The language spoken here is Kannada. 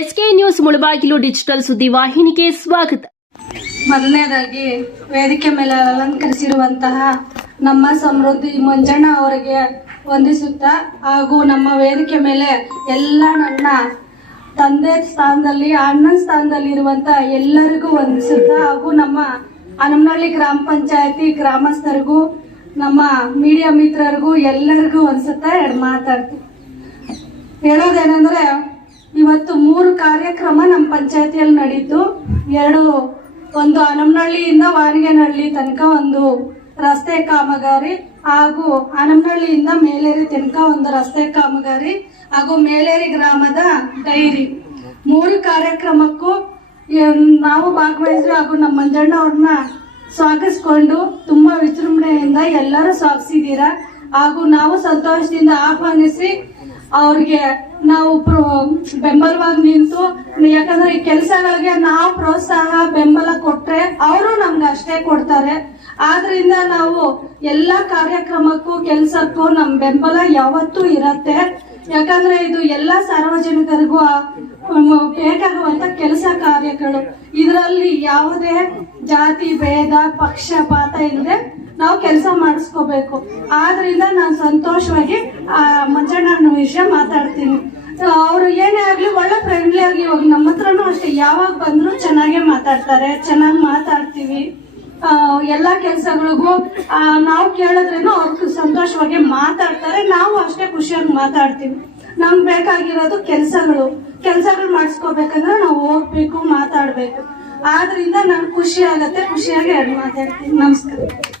ಎಸ್ಕೆ ನ್ಯೂಸ್ ಮುಳಬಾಗಿಲು ಡಿಜಿಟಲ್ ಸುದ್ದಿ ವಾಹಿನಿಗೆ ಸ್ವಾಗತ. ಮೊದಲನೇದಾಗಿ ವೇದಿಕೆ ಮೇಲೆ ಅಲಂಕರಿಸಿರುವಂತಹ ನಮ್ಮ ಸಮೃದ್ಧಿ ಮಂಜಣ್ಣ ಅವರಿಗೆ ವಂದಿಸುತ್ತಾ ಹಾಗೂ ನಮ್ಮ ವೇದಿಕೆ ಮೇಲೆ ಎಲ್ಲ ನನ್ನ ತಂದೆ ಸ್ಥಾನದಲ್ಲಿ, ಅಣ್ಣನ ಸ್ಥಾನದಲ್ಲಿ ಇರುವಂತ ಎಲ್ಲರಿಗೂ ವಂದಿಸುತ್ತಾ ಹಾಗೂ ನಮ್ಮ ಹನಮನಹಳ್ಳಿ ಗ್ರಾಮ ಪಂಚಾಯತಿ ಗ್ರಾಮಸ್ಥರಿಗೂ, ನಮ್ಮ ಮೀಡಿಯಾ ಮಿತ್ರರಿಗೂ ಎಲ್ಲರಿಗೂ ಅನ್ಸುತ್ತಾ ಎರಡು ಮಾತಾಡ್ತೀನಿ. ಹೇಳೋದೇನೆಂದ್ರೆ ಇವತ್ತು ಮೂರು ಕಾರ್ಯಕ್ರಮ ನಮ್ಮ ಪಂಚಾಯತಿಯಲ್ಲಿ ನಡೀತು. ಎರಡು, ಒಂದು ಅನಮನಹಳ್ಳಿಯಿಂದ ವಾನಿಗೆನಹಳ್ಳಿ ತನಕ ಒಂದು ರಸ್ತೆ ಕಾಮಗಾರಿ ಹಾಗೂ ಹನಮನಹಳ್ಳಿಯಿಂದ ಮೇಲೇರಿ ತನಕ ಒಂದು ರಸ್ತೆ ಕಾಮಗಾರಿ ಹಾಗೂ ಮೇಲೇರಿ ಗ್ರಾಮದ ಡೈರಿ. ಮೂರು ಕಾರ್ಯಕ್ರಮಕ್ಕೂ ನಾವು ಭಾಗವಹಿಸಿ ಹಾಗೂ ನಮ್ಮ ಮಂಜಣ್ಣ ಅವ್ರನ್ನ ಸ್ವಾಗತಿಸ್ಕೊಂಡು ತುಂಬಾ ವಿಜೃಂಭಣೆಯಿಂದ ಎಲ್ಲರೂ ಸ್ವಾಗತಿಸಿದ್ದೀರಾ ಹಾಗೂ ನಾವು ಸಂತೋಷದಿಂದ ಆಹ್ವಾನಿಸಿ ಅವ್ರಿಗೆ ನಾವು ಬೆಂಬಲವಾಗಿ ನಿಂತು, ಯಾಕಂದ್ರೆ ಈ ಕೆಲಸಗಳಿಗೆ ನಾವು ಪ್ರೋತ್ಸಾಹ, ಬೆಂಬಲ ಕೊಟ್ರೆ ಅವರು ನಮ್ಗೆ ಅಷ್ಟೇ ಕೊಡ್ತಾರೆ. ಆದ್ರಿಂದ ನಾವು ಎಲ್ಲಾ ಕಾರ್ಯಕ್ರಮಕ್ಕೂ, ಕೆಲಸಕ್ಕೂ ನಮ್ ಬೆಂಬಲ ಯಾವತ್ತೂ ಇರತ್ತೆ. ಯಾಕಂದ್ರೆ ಇದು ಎಲ್ಲಾ ಸಾರ್ವಜನಿಕರಿಗೂ ಬೇಕಾಗುವಂತ ಕೆಲಸ ಕಾರ್ಯಗಳು. ಇದರಲ್ಲಿ ಯಾವುದೇ ಜಾತಿ, ಭೇದ, ಪಕ್ಷಪಾತ ಇಲ್ಲದೆ ನಾವು ಕೆಲಸ ಮಾಡಿಸ್ಕೋಬೇಕು. ಆದ್ರಿಂದ ನಾನು ಸಂತೋಷವಾಗಿ, ಆ ಮಂಜಣ್ಣನ ವಿಷಯ ಮಾತಾಡ್ತೀನಿ. ಅವರು ಏನೇ ಆಗ್ಲಿ ಒಳ್ಳೆ ಫ್ರೆಂಡ್ಲಿ ಆಗಿ ಇವಾಗ ನಮ್ಮ ಹತ್ರನೂ ಅಷ್ಟೇ, ಯಾವಾಗ ಬಂದ್ರು ಚೆನ್ನಾಗೇ ಮಾತಾಡ್ತಾರೆ, ಚೆನ್ನಾಗಿ ಮಾತಾಡ್ತೀವಿ. ಎಲ್ಲಾ ಕೆಲಸಗಳಿಗೂ ನಾವು ಕೇಳಿದ್ರೇನು ಅವ್ರು ಸಂತೋಷವಾಗಿ ಮಾತಾಡ್ತಾರೆ, ನಾವು ಅಷ್ಟೇ ಖುಷಿಯಾಗಿ ಮಾತಾಡ್ತೀವಿ. ನಮ್ಗೆ ಬೇಕಾಗಿರೋದು ಕೆಲಸಗಳು. ಕೆಲಸಗಳು ಮಾಡಿಸ್ಕೋಬೇಕಂದ್ರೆ ನಾವು ಹೋಗ್ಬೇಕು, ಮಾತಾಡ್ಬೇಕು. ಆದ್ರಿಂದ ನಾನು ಖುಷಿ ಆಗತ್ತೆ, ಖುಷಿಯಾಗಿ ಎರಡು ಮಾತಾಡ್ತೀನಿ. ನಮಸ್ಕಾರ.